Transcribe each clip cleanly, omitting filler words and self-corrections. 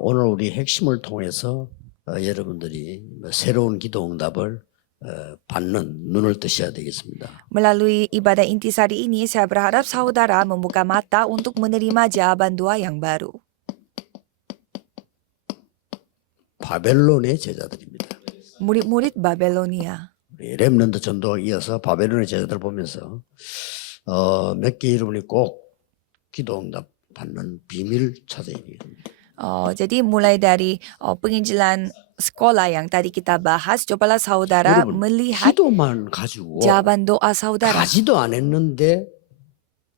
오늘 우리 핵심을 통해서 여러분들이 새로운 기도 응답을 받는 눈을 뜨셔야 되겠습니다. Melalui ibadah intisari ini, saya berharap saudara membuka mata untuk menerima jawaban doa yang baru. 바벨론의 제자들입니다. Murid-murid Babelonia. 우리 렘넌트 전도에 이어서 바벨론의 제자들 보면서 몇 개 여러분이 꼭 기도 응답 받는 비밀 찾아야 되겠습니다. Jadi mulai dari penginjilan sekolah yang tadi kita bahas, cobalah saudara 여러분, melihat 기도만 가지고 jawaban doa saudara. 가지도 안 했는데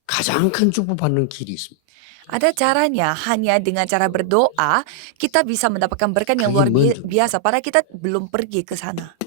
가장 큰 축복 받는 길이 있습니다. Ada caranya, hanya dengan cara berdoa kita bisa mendapatkan berkat yang 그게 luar 뭔지. biasa. Padahal kita belum pergi ke sana.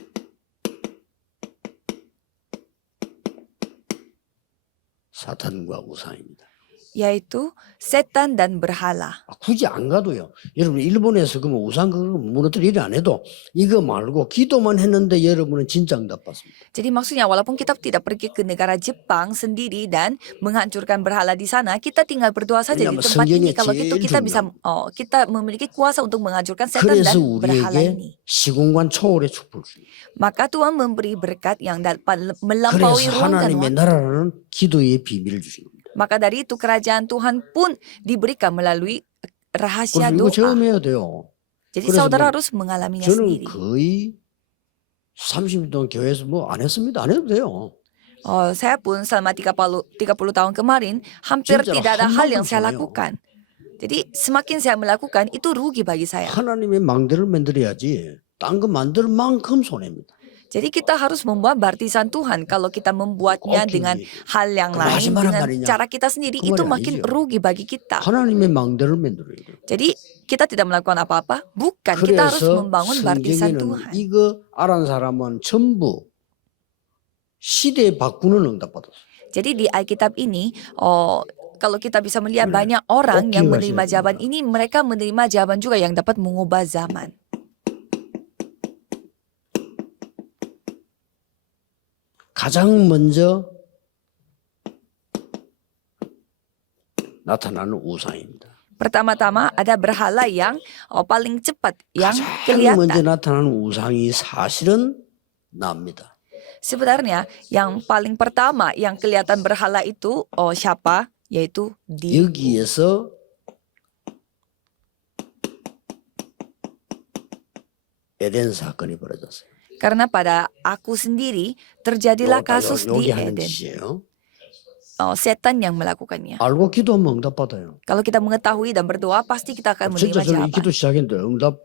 사탄과 우상입니다. Yaitu setan dan berhala. 굳이 안 가도요. 여러분 일본에서 그러면 우상 그거 무너뜨리 일 안 해도 이거 말고 기도만 했는데 여러분은 진짜 응답 받습니다. Jadi maksudnya walaupun kita tidak pergi ke negara Jepang sendiri dan menghancurkan berhala di sana, kita tinggal berdoa saja di 왜냐하면 tempat ini. 성경에 Kalau itu 제일 kita bisa, 중요한 kita memiliki kuasa untuk menghancurkan setan 그래서 dan berhala 우리에게 ini. 시공간 초월의 축복을 줍니다. Maka Tuhan memberi berkat yang dapat melampaui 그래서 ruang dan 하나님의 waktu. 나라라는 기도의 비밀을 주신 겁니다. Maka dari itu kerajaan Tuhan pun diberikan melalui rahasia 그리고 이거 doa. 체험해야 돼요. Jadi 그래서 saudara 뭐 harus mengalaminya 저는 sendiri. 거의 30년 동안 교회에서 뭐 안 했습니다. 안 해도 돼요. Saya pun selama 30 tahun kemarin hampir 진짜로 tidak ada 한 hal 만큼 yang saya 손해요. lakukan. Jadi semakin saya melakukan itu rugi bagi saya. 하나님의 망대를 만들어야지 딴 거 만들 만큼 손해입니다. Jadi kita harus membuat baptisan Tuhan. Kalau kita membuatnya Oke. dengan hal yang Kemarin lain, marah dengan marinya. cara kita sendiri, Kemarin itu makin aja. rugi bagi kita. 하나님의 망대를 만들어야 돼요. Jadi kita tidak melakukan apa-apa, bukan. Kita harus 그래서 membangun baptisan 성경에는 Tuhan. 이거 알은 사람은 전부 시대 바꾸는 응답 받았어요. Jadi di Alkitab ini, kalau kita bisa melihat Benar. banyak orang yang Oke, menerima Mas. jawaban ini, mereka menerima jawaban juga yang dapat mengubah zaman. 가장 먼저 나타나는 우상입니다. Pertama-tama ada berhala yang paling cepat, yang 가장 먼저 kelihatan. 나타나는 우상이 사실은 나입니다. Sebenarnya yang paling pertama yang kelihatan berhala itu siapa? Yaitu diriku. 여기에서 에덴 사건이 벌어졌어요. Karena pada aku sendiri terjadilah 요거 다 kasus 여기 di 하는 Eden. 짓이에요. Setan yang melakukannya. 알고 기도하면 응답 받아요. Kalau kita mengetahui dan berdoa, pasti kita akan 진짜 menerima 저는 이 jawaban. 기도 시작했는데 응답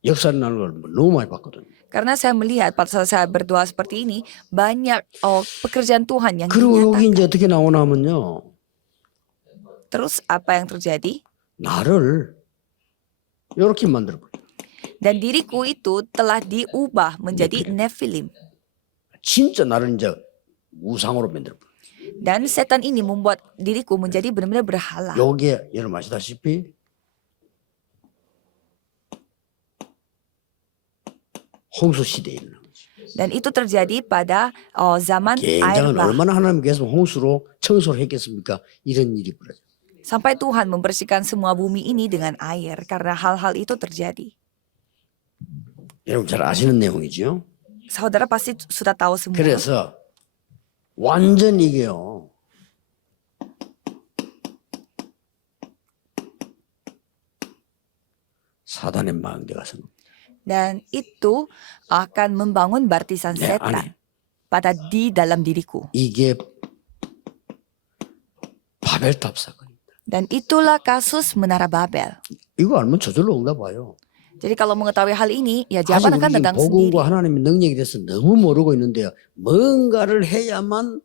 역사를 나는 걸 너무 많이 봤거든요. Karena saya melihat pada saat saya berdoa seperti ini, banyak pekerjaan Tuhan yang 그리고 여기 dinyatakan. 이제 어떻게 나오냐면요. Terus apa yang terjadi? 나를 이렇게 만들어버려요. Dan diriku itu telah diubah menjadi Nephilim. 진짜 나를 이제 우상으로 만들어버려요. Dan setan ini membuat diriku menjadi benar-benar berhala. 요게 여러분 아시다시피 홍수 시대에 일어난 거죠. Dan itu terjadi pada zaman air 굉장한 bah. 얼마나 하나님께서 홍수로 청소를 했겠습니까? 이런 일이 벌어져요. Sampai Tuhan membersihkan semua bumi ini dengan air. Karena hal-hal itu terjadi. 여러분 잘 아시는 내용이죠. Saudara pasti sudah tahu semua. 그래서 완전 이게요. 사단의 망대가 선 겁니다. Dan itu akan membangun baptisan 내 setan 안에 pada di dalam diriku. 이게 바벨탑 사건입니다. Dan itulah kasus Menara Babel. 이거 알면 저절로 응답 와요. Jadi kalau mengetahui hal ini, ya 아직 jawaban 우리 akan 지금 datang sendiri. 복음과 하나님의 능력에 대해서 너무 모르고 있는데요. 뭔가를 해야만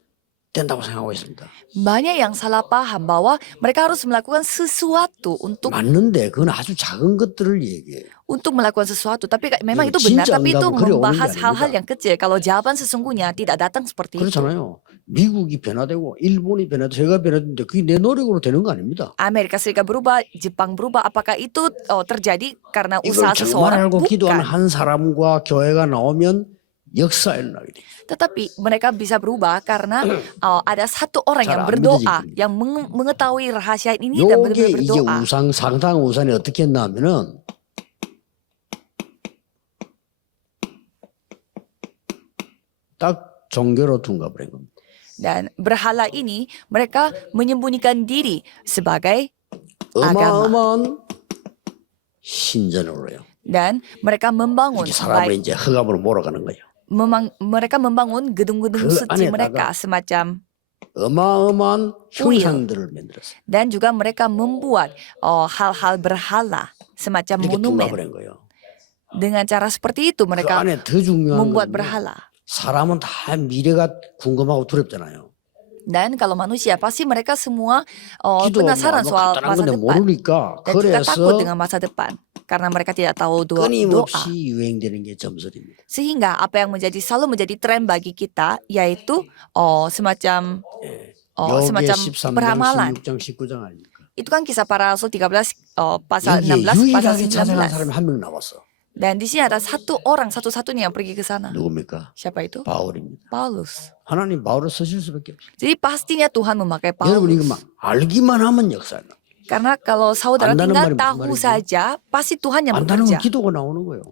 된다고 생각하고 있습니다. Banyak yang salah paham bahwa mereka harus melakukan sesuatu 맞는데 그건 아주 작은 것들을 얘기해요. untuk melakukan sesuatu. Tapi memang 이거 itu benar, 진짜 tapi itu 응답은 그래 오는 게 membahas hal-hal 아닙니다. yang kecil. Kalau jawaban sesungguhnya tidak datang seperti itu. 그렇잖아요. 미국이 변화되고 일본이 변화되고 제가 변화되는데 그게 내 노력으로 되는 거 아닙니다. Amerika Serikat berubah, Jepang berubah. Apakah itu terjadi karena 이걸 usaha 정말 seseorang? 알고 기도하는 Bukan. 한 사람과 교회가 나오면 역사에 일어나게 돼. Tetapi mereka bisa berubah karena ada satu orang yang 잘 안 berdoa, 믿어지거든요. yang mengetahui rahasia ini dan 요게 benar-benar 이제 berdoa. 상상 우산이 어떻게 했냐면은 딱 종교로 둔가 버린 겁니다. Dan berhala ini mereka menyembunyikan diri sebagai agama. 어마어마한 신전으로요. Dan mereka membangun 이렇게 사람을 baik, 이제 흑암으로 몰아가는 거예요. mereka membangun gedung-gedung 그 suci 안에다가 mereka semacam 어마어마한 kuil. 형상들을 만들었어요. Dan juga mereka membuat hal-hal berhala semacam 이렇게 둔가 monumen. 버린 거예요. Dengan cara seperti itu 그 mereka 안에 더 중요한 membuat 건 berhala. 사람은 다 미래가 궁금하고 두렵잖아요. Dan kalau manusia pasti mereka semua 기도 penasaran 뭐 soal 간단한 masa 건데 depan 모르니까 dan juga takut 그래서 dengan masa depan karena mereka tidak tahu doa. 끊임없이 유행되는 게 점설입니다. Sehingga apa yang selalu menjadi tren bagi kita yaitu semacam 요게 semacam 13장, peramalan. 16장, 19장 아닙니까? Itu kan kisah para rasul 13 pasal 여기에 16 pasal 유일하게 찾아간 19. 사람이 한 명 나왔어. Dan di sini ada satu orang satu-satunya yang pergi ke sana. 누굽니까? Siapa itu? 바울입니다. Paulus. 하나님 바울을 쓰실 수밖에 없어요. Jadi pastinya Tuhan memakai 여러분 Paulus. 이거만 알기만 하면 역사나. Karena kalau saudara 안다는 tinggal 말이 무슨 tahu 말이지? saja, pasti Tuhan yang 안다는 건 bekerja. 기도가 나오는 거예요.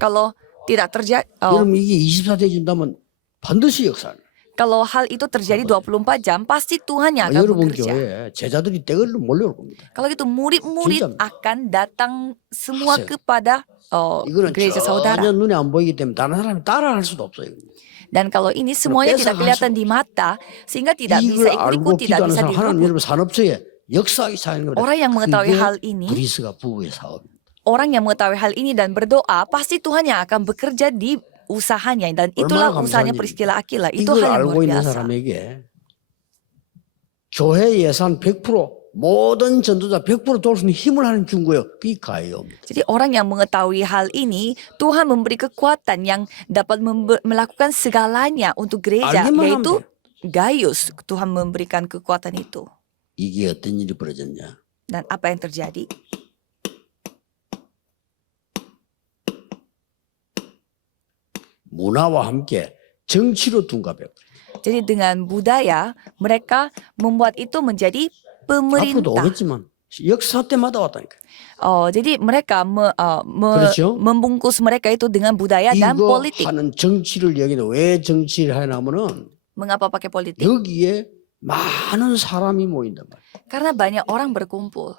Kalau tidak terjadi, 여러분 이게 24대 준다면 반드시 역사나. kalau hal itu terjadi 24 jam, pasti Tuhan yang akan 여러분 bekerja. 교회에 제자들이 떼걸로 몰려올 겁니다. Kalau gitu murid-murid 진짜. akan datang semua 하세요. kepada 이거는 gereja saudara. 전혀 눈에 안 보이기 때문에 다른 사람이 따라할 수도 없어요. Dan kalau ini semuanya tidak kelihatan di mata, sehingga tidak bisa 이걸 알고 ikut-ikut, tidak 기도하는 bisa 사람 하나님 direbut. 여러분 산업체에 역사하기 시작하는 겁니다. Orang yang mengetahui 그게 hal ini, 그리스가 부부의 사업입니다. orang yang mengetahui hal ini dan berdoa, pasti Tuhan yang akan bekerja di usahanya. Dan itulah 얼마나 usahanya 감사한 Priscilla Aquila. Itu 이걸 hal yang 알고 luar 있는 biasa. 사람에게 교회 예산 100% 모든 전도자 100% 도울 수 있는 힘을 하나님 준 거예요. 그게 가해요입니다. Jadi orang yang mengetahui hal ini, Tuhan memberi kekuatan yang dapat melakukan segalanya untuk gereja, 알기만 하면 yaitu 돼. Gaius. Tuhan memberikan kekuatan itu. 이게 어떤 일이 벌어졌냐? Dan apa yang terjadi? 문화와 함께 정치로 둔갑해요. Jadi dengan budaya, mereka membuat itu menjadi 앞으로도 pemerintah. 오겠지만 역사 때마다 왔다니까. Jadi mereka 그렇죠? membungkus mereka itu dengan budaya dan 이거 politik. 하는 정치를 여기는 왜 정치를 하냐면은 Mengapa pakai politik? 여기에 많은 사람이 모인단 말이에요. Karena banyak orang berkumpul.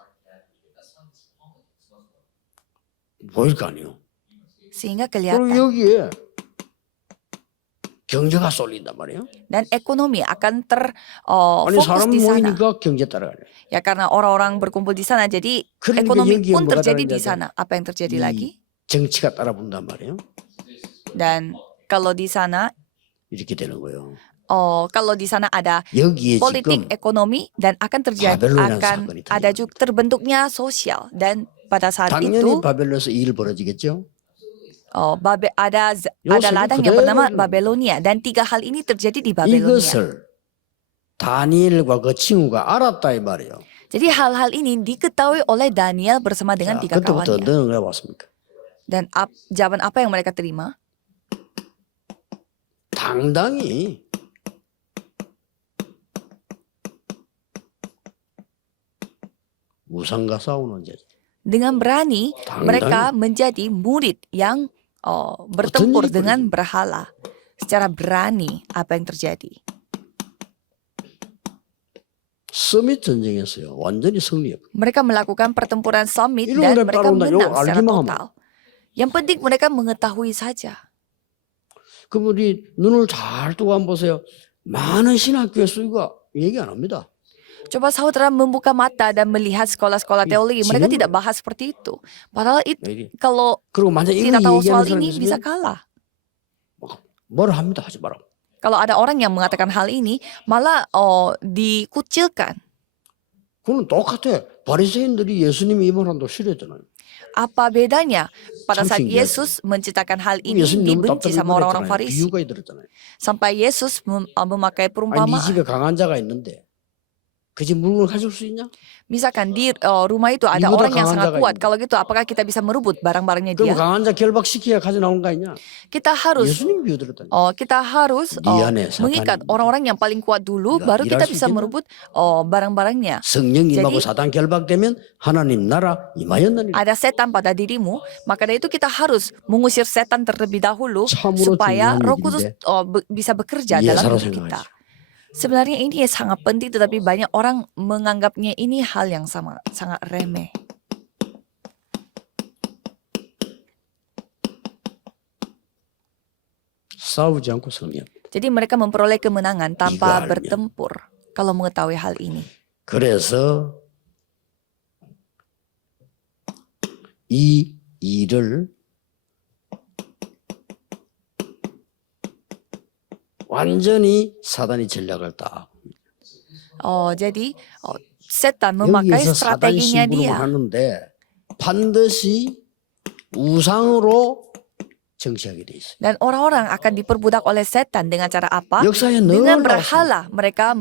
보일 거 아니에요. Sehingga 그리고 kelihatan. 여기에 경제가 쏠린단 말이에요. Dan ekonomi akan 아니 terfokus 사람 di sana. 모이니까 경제 따라가요. Ya karena orang-orang berkumpul di sana, jadi 그러니까 ekonomi 여기에 pun 뭐가 terjadi di 다른지 sana. Apa yang terjadi lagi? 정치가 따라붙단 말이에요. Dan kalau di sana, 이렇게 되는 거예요. kalau di sana ada 여기에 politik, 지금 ekonomi, dan akan terjadi, 바벨론이라는 akan 사건이 ada 터져요. juga terbentuknya sosial. Dan pada saat 당연히 itu 바벨론에서 일 벌어지겠죠. ada 요셉은 ladang yang bernama 그대로 Babelonia, dan tiga hal ini terjadi di Babelonia. 이것을 다니엘과 그 친구가 알았다 이 말이에요. Jadi hal-hal ini diketahui oleh Daniel bersama dengan 자, tiga 그때부터 kawannya. 너는 왜 왔습니까? Dan jawaban apa yang mereka terima? 당당히 우상과 싸우는 자. Dengan berani 당당히 mereka menjadi murid yang bertempur 일이 dengan berhala. Secara berani apa yang terjadi? 서밋 전쟁에서요. 완전히 승리했고. Mereka melakukan pertempuran summit 이런 dan 걸 mereka 따라온다. menang 이거 secara 알기만 하면. total. Yang penting mereka mengetahui saja. 그럼 우리 눈을 잘 뜨고 한번 보세요. 많은 신학교의 수가 얘기 안 합니다. Coba saudara membuka mata dan melihat sekolah-sekolah teologi. Mereka 지금- tidak bahas seperti itu. Padahal 왜 이리? kalau 그리고 만약 이거 tidak tahu soal 얘기하는 ini 사람이 bisa 있으면 kalah. 뭐라 합니다. 하지 마라. Kalau ada orang yang mengatakan hal ini, malah dikucilkan. 그거는 똑같아. 바리새인들이 예수님이 이 말한다고 싫어했잖아요. Apa bedanya pada 참 saat 신기하죠. Yesus menceritakan hal ini 예수님 너무 dibenci sama orang-orang 답답해 Farisi. 비유가 들었잖아요. Sampai Yesus memakai 아니 네 perumpamaan. 집에 강한 자가 있는데 그 집 물건을 가질 수 있냐? Misalkan di rumah itu ada Ibu orang yang tak sangat kawan kuat. jaga Kalau gitu apakah kita bisa merebut barang-barangnya 그럼 dia? 강한 자 결박시켜야 가져 나온 거 아니냐? Kita harus 예수님 비유들었다니. kita harus 네 안에 mengikat 사탄이 orang-orang yang paling kuat dulu 네가 baru 일할 kita 수 bisa 있겠나? merebut barang-barangnya. 성령 임하고 Jadi- 사단 결박되면 하나님 나라 임하였느니라. Ada setan pada dirimu, maka dari itu kita harus mengusir setan terlebih dahulu 참으로 supaya 중요한 Roh Kudus 일인데 bisa bekerja 이해사로 dalam hidup kita. 생각하죠. Sebenarnya ini sangat penting, tetapi banyak orang menganggapnya ini hal yang sangat remeh. 싸우지 않고 승리합니다. Jadi mereka memperoleh kemenangan tanpa Igalnya. bertempur kalau mengetahui hal ini. 그래서 이 일을 완전히 사단이 전략을 딱 Jadi setan memakai 여기에서 사단 strateginya 심부름을 dia. 하는데 반드시 우상으로 정치하게 돼 있어요. Dan orang-orang akan diperbudak oleh setan dengan cara apa? 역사에 늘 Dengan 나왔어요. berhala mereka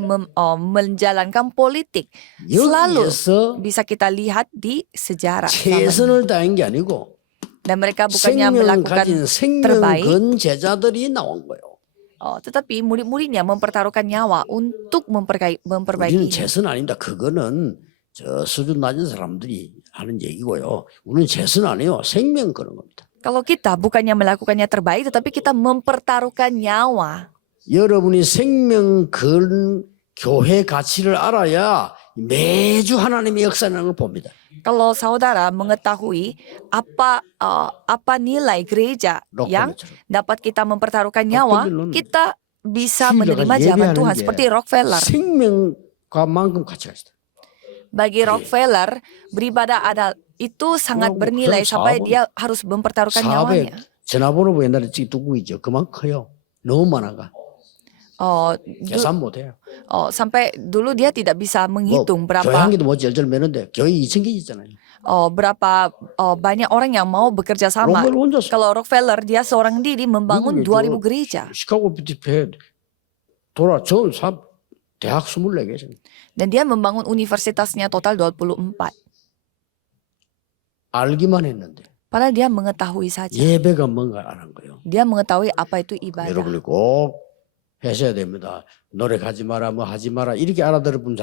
menjalankan politik. Selalu 여기에서 bisa kita lihat di sejarah. zaman ini. 최선을 다한 게 아니고 Dan mereka bukannya 생명 melakukan 가진 생명 terbaik. 건 제자들이 나온 거예요. Tetapi murid-muridnya mempertaruhkan nyawa untuk memperbaiki 우리는 ini. 최선 아닙니다. 그거는 저 수준 낮은 사람들이 하는 얘기고요. 우리는 최선 아니에요. 생명 거는 겁니다. Kalau kita bukannya melakukannya terbaik, tetapi kita mempertaruhkan nyawa. 여러분이 생명 건 교회 가치를 알아야 매주 하나님의 역사라는 걸 봅니다. Kalau saudara mengetahui apa nilai gereja yang 록펠러처럼. dapat kita mempertaruhkan nyawa, 록펠러는 kita bisa 주일날 menerima zaman 예배하는 Tuhan 게 seperti Rockefeller. 생명과만큼 가치가 있어요. Bagi Rockefeller, beribadah itu sangat 그럼 bernilai sampai 사업은- dia harus mempertaruhkan 사업에 nyawanya. 전화번호 옛날에 뚜껑이죠. 그만 커요. 너무 많아가. 계산 못해요. Sampai dulu dia tidak bisa 뭐, menghitung 교회 berapa 한 개도 못 열절 매는데 교회 2,000개 있잖아요. berapa banyak orang yang mau bekerja sama. 록펠러 혼자서 Kalau Rockefeller dia seorang diri membangun 미국에 2000 gereja 시카고 뷰티페 대학 24개. dan dia membangun universitasnya total 24. 알기만 했는데 Padahal dia mengetahui saja. 예배가 뭔가 안 한 거예요. Dia mengetahui apa itu ibadah. 여러분이 꼭 하셔야 됩니다. 노력하지 마라, 뭐 하지 마라 이렇게 알아들으면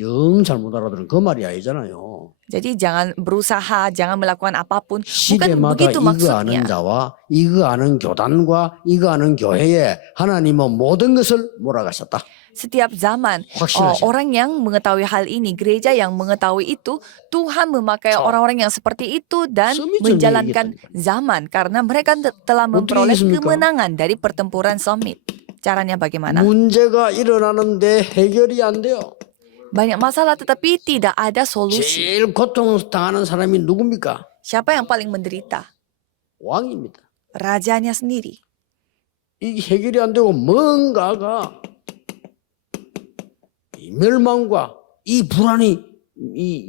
영 잘못 알아들은 그 말이 아니잖아요. Jadi jangan berusaha, jangan melakukan apapun. Bukan 시대마다 begitu 이거 maksudnya. 아는 자와 이거 아는 교단과 이거 아는 교회에 하나님은 모든 것을 몰아가셨다. Setiap zaman 확신하셔. orang yang mengetahui hal ini, gereja yang mengetahui itu, Tuhan memakai 자, orang-orang yang seperti itu dan Summit menjalankan 얘기했다니까요. zaman karena mereka telah memperoleh 하겠습니까? kemenangan dari pertempuran Summit. Caranya bagaimana? 문제가 일어나는데 해결이 안 돼요. Banyak masalah tetapi tidak ada solusi. 제일 고통당하는 사람이 누굽니까? Siapa yang paling menderita? 왕입니다. Rajanya sendiri. 이게 해결이 안 되고 뭔가가 이 멸망과 이 불안이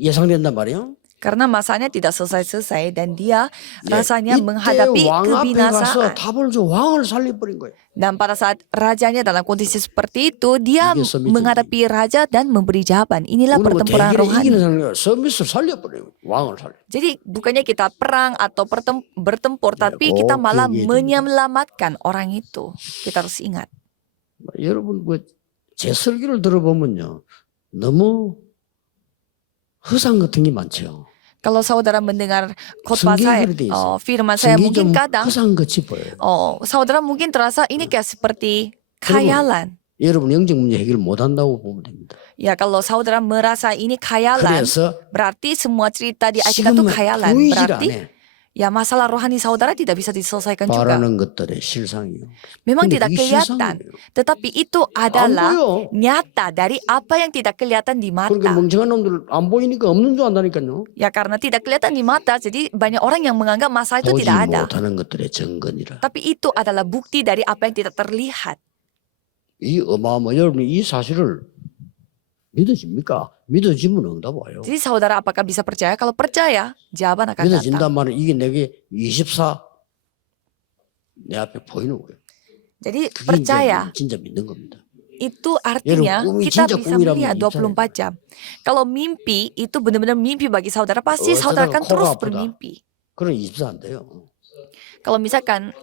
예상된단 말이에요. Karena masanya tidak selesai-selesai dan dia 예, rasanya 이때 menghadapi 왕 앞에 kebinasaan. 가서 답을 줘 왕을 살려버린 거예요. Dan pada saat rajanya dalam kondisi seperti itu, dia 이게 서밋 menghadapi raja dan memberi jawaban. Inilah 우리는 뭐 pertempuran 대결에 rohani. 이기는 사람이 서밋을 살려버려요. 왕을 살려. Jadi bukannya kita perang atau bertempur, tapi 꼭 kita malah 기억해야 됩니다. menyelamatkan orang itu. Kita harus ingat. 여러분 제 설교를 들어보면요. 너무 허상 같은 게 많죠. Kalau saudara mendengar khotbah 성경이 saya, 그렇게 돼 있어요. firman saya 성경이 mungkin 좀 kadang, 허상같이 보여요. saudara mungkin terasa ini kayak seperti khayalan. 여러분 영적 문제 해결 못한다고 보면 됩니다. Ya kalau saudara merasa ini khayalan, 그래서 berarti semua cerita di Alkitab itu 지금 khayalan. 보이질 Berarti 않아. ya masalah rohani saudara tidak bisa diselesaikan juga. 바라는 것들의 실상이요. Memang 근데 tidak 이게 kelihatan. 실상이에요. Tetapi itu 안 adalah 보여. nyata dari apa yang tidak kelihatan di 그러니까 mata. 멍청한 놈들 안 보이니까 없는 줄 안다니까요. Ya karena tidak kelihatan di mata, jadi banyak orang yang menganggap masalah itu 보지 tidak ada. 못하는 것들의 증거니라. Tapi itu adalah bukti dari apa yang tidak terlihat. 이 어마어마 여러분이 이 사실을 믿어집니까? 믿어지면 응답 와요. Jadi saudara apakah bisa percaya? Kalau percaya, jawaban akan datang. 믿어진단 말은 이게 내게 24 내 앞에 보이는 거예요. Jadi 그게 percaya, 이제 진짜 믿는 겁니다. itu artinya 꿈이 kita 진짜 bisa 꿈이라면 melihat 24 jam. Kalau mimpi itu benar-benar mimpi bagi saudara, pasti saudara 어쩌다가 akan terus 코가 아프다. bermimpi. 그럼 24 안 돼요. Kalau misalkan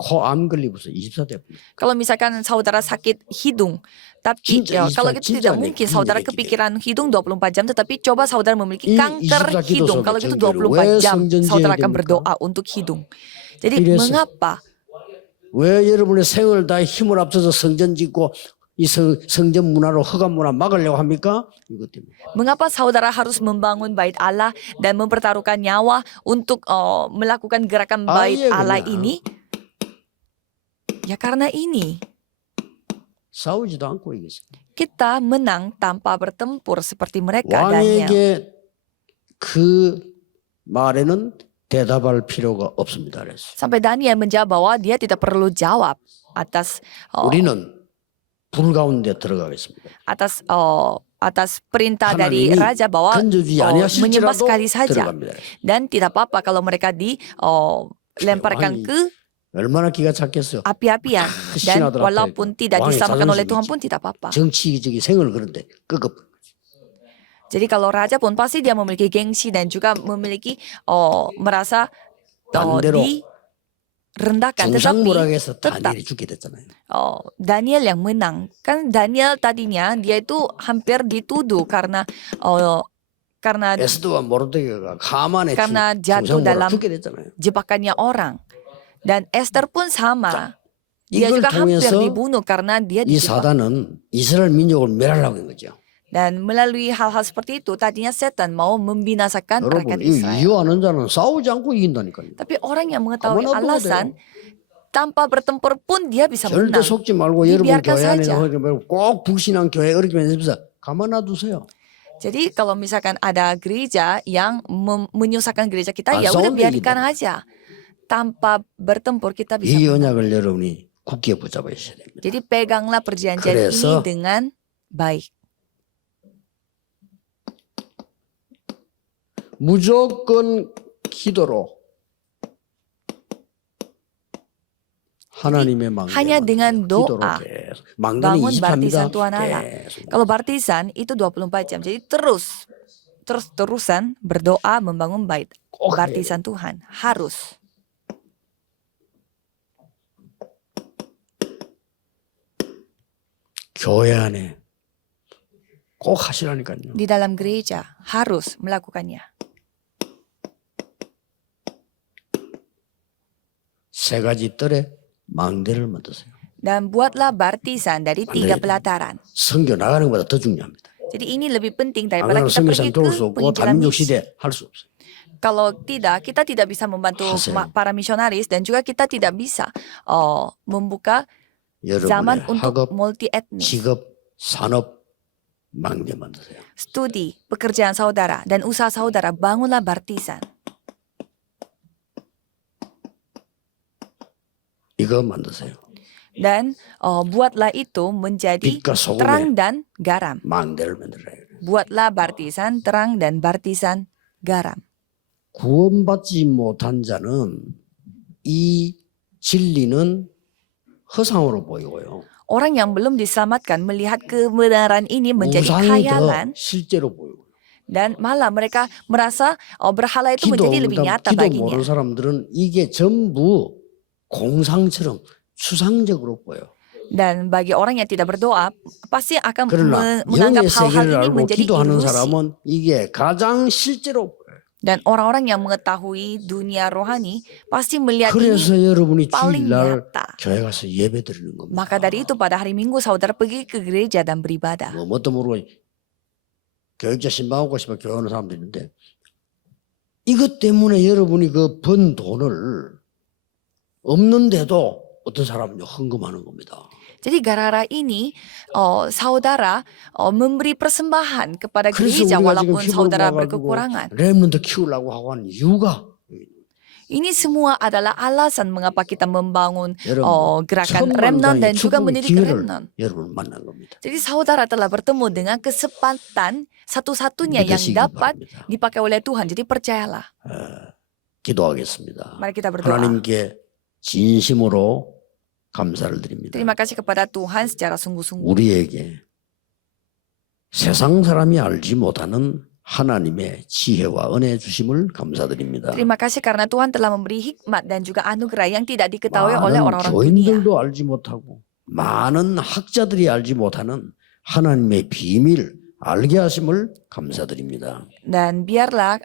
코암 걸리고서 24 돼. kalau misalkan saudara sakit hidung, tapi 진짜 kalau 24 itu 진짜 tidak mungkin saudara 기도해. kepikiran hidung 24 jam, tetapi coba saudara memiliki 이 kanker 24 기도 hidung, 속에 kalau gitu 정결을 24 왜 jam 성전 saudara 지어야 akan 됩니까? berdoa untuk hidung. Jadi 이래서 mengapa? 왜 여러분의 생을 다 힘을 합쳐서 성전 짓고 이 성전 문화로 흑암 문화 막으려고 합니까? 이것 때문에. Mengapa saudara harus membangun bait Allah dan mempertaruhkan nyawa untuk melakukan gerakan bait 아예 Allah 그냥 ini? Ya karena ini 싸우지도 않고 이겼어요. kita menang tanpa bertempur seperti mereka, Daniel. 왕에게 그 말에는 대답할 필요가 없습니다. 그래서 Sampai Daniel menjawab bahwa dia tidak perlu jawab atas 우리는 불 가운데 들어가겠습니다. atas perintah dari 하나님이 raja bahwa 건져주지 menyembah 아니하실지라도 sekali saja, 들어갑니다. dan tidak apa-apa kalau mereka dilemparkan 왕이 ke 얼마나 기가 착했어요. api-apian, dan 신하들 앞에 walaupun tidak 왕의 diselamatkan oleh 자존심이 Tuhan 있지. pun tidak apa-apa. 정치적인 생을 그런데 끄급. Jadi kalau raja pun pasti dia memiliki gengsi dan juga memiliki merasa 반대로 direndahkan. Tetapi 정상모락에서 tetap 다니엘이 죽게 됐잖아요. Daniel yang menang. Kan Daniel tadinya dia itu hampir dituduh karena 에스더와 모르드게가 하만의 karena jatuh 정상모락 dalam 죽게 됐잖아요. jebakannya orang. Dan Esther pun sama. Dia 이걸 juga hampir 통해서 dibunuh karena dia 이 dijebak. 사단은 이스라엘 민족을 멸하려고 한 거죠. Dan melalui hal-hal seperti itu, tadinya setan mau membinasakan rakyat 여러분, 이 Israel. 이유하는 자는 싸우지 않고 이긴다니까요. Tapi orang yang mengetahui 가만 놔둬야 alasan, tanpa bertempur pun dia bisa 절대 menang. 속지 말고 여러분 dibiarkan 교회 안에 saja. 꼭 불신앙 교회 어렵게 해서 가만 놔두세요. Jadi kalau misalkan ada gereja yang menyusahkan gereja kita, 안 ya udah 싸우면 biarkan aja. Tanpa bertempur kita bisa 이 menang. 언약을 여러분이 굳게 붙잡으셔야 됩니다. Jadi peganglah perjanjian 그래서 ini dengan baik. 무조건 기도로 하나님의 망대 hanya dengan 기도로 doa 계속. 망대는 bangun 24입니다. baptisan Tuhan Allah. 계속. Kalau baptisan itu 24 jam. Jadi terus-terusan berdoa membangun bait. 꼭 해야 Baptisan Tuhan harus. 교회 안에 꼭 하시라니까요. Di dalam gereja harus melakukannya. 세 가지 뜰에 망대를 만드세요. Dan buatlah baptisan dari 3 pelataran. 선교 나가는 것보다 더 중요합니다. Jadi ini lebih penting 안 daripada 그러면 kita pergi 선교사님 ke 도울 수 없고 penginjilan 다민족 misi. 시대 할 수 없어요. Kalau tidak, kita tidak bisa membantu 하세요. para misionaris dan juga kita tidak bisa membuka zaman 여러분의 untuk 학업, multi etnis. 직업, 산업 망대 만드세요. Studi, pekerjaan saudara dan usaha saudara, bangunlah baptisan. 이거 만드세요. Dan buatlah itu menjadi 빛과 소금의 terang dan garam. 망대를 만들어요. Buatlah baptisan terang dan baptisan garam. 구원받지 못한 자는 이 진리는 허상으로 보이고요. Orang yang belum diselamatkan melihat kebenaran ini menjadi 우상이 더 khayalan, 실제로 보이고. dan malah mereka merasa berhala itu 기도 menjadi lebih nyata 기도 baginya. 모르는 사람들은 이게 전부 공상처럼 추상적으로 보여. Dan bagi orang yang tidak berdoa, pasti akan 그러나 menganggap 영의 hal-hal 세계를 ini 알고 menjadi 기도하는 ilusi. 사람은 이게 가장 실제로 보여요. Dan orang-orang yang mengetahui dunia rohani pasti melihat ini 그래서 여러분이 paling 주일날 nyata. 교회 가서 예배 드리는 겁니다. Maka dari itu pada hari Minggu saudara pergi ke gereja dan beribadah. 뭣도 모르고 교육자 신방하고 싶어 교회 오는 사람도 있는데 이것 때문에 여러분이 그 번 돈을 없는데도 어떤 사람은 헌금하는 겁니다. Jadi gara-gara ini saudara memberi persembahan kepada 그래서 gereja 우리가 지금 walaupun 힘을 saudara 모아가지고 berkekurangan. 렘넌트 키우려고 하고 하는 이유가 Ini semua adalah alasan mengapa kita membangun 여러분 gerakan remnant dan 천만장의 juga 축복의 mendidik 기회를 remnant. 여러분 만난 겁니다. Jadi saudara telah bertemu dengan kesempatan satu-satunya yang 믿으시기 dapat 바랍니다. dipakai oleh Tuhan. Jadi percayalah. 기도하겠습니다. Mari kita berdoa. 하나님께 진심으로 감사를 드립니다. Terima kasih kepada Tuhan secara sungguh-sungguh. 우리에게 세상 사람이 알지 못하는 하나님의 지혜와 은혜 주심을 감사드립니다. Terima kasih karena Tuhan telah memberi hikmat dan juga anugerah yang tidak diketahui oleh 많은 orang-orang dunia. 교인들도 알지 못하고 많은 학자들이 알지 못하는 하나님의 비밀 알게 하심을 감사드립니다. Dan biarlah,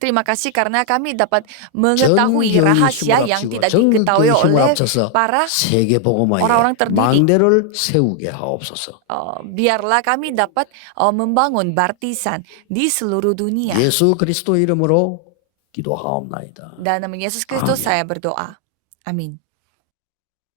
terima kasih karena kami dapat mengetahui 전교의 rahasia 힘을 yang 합치고 tidak diketahui 전교의 힘을 oleh 합쳐서 para 세계 복음화에 orang-orang terdidik. 망대를 세우게 하옵소서. biarlah kami dapat membangun baptisan di seluruh dunia. 예수 그리스도 이름으로 기도하옵나이다. Dan nama Yesus Kristus Amin. saya berdoa. Amin.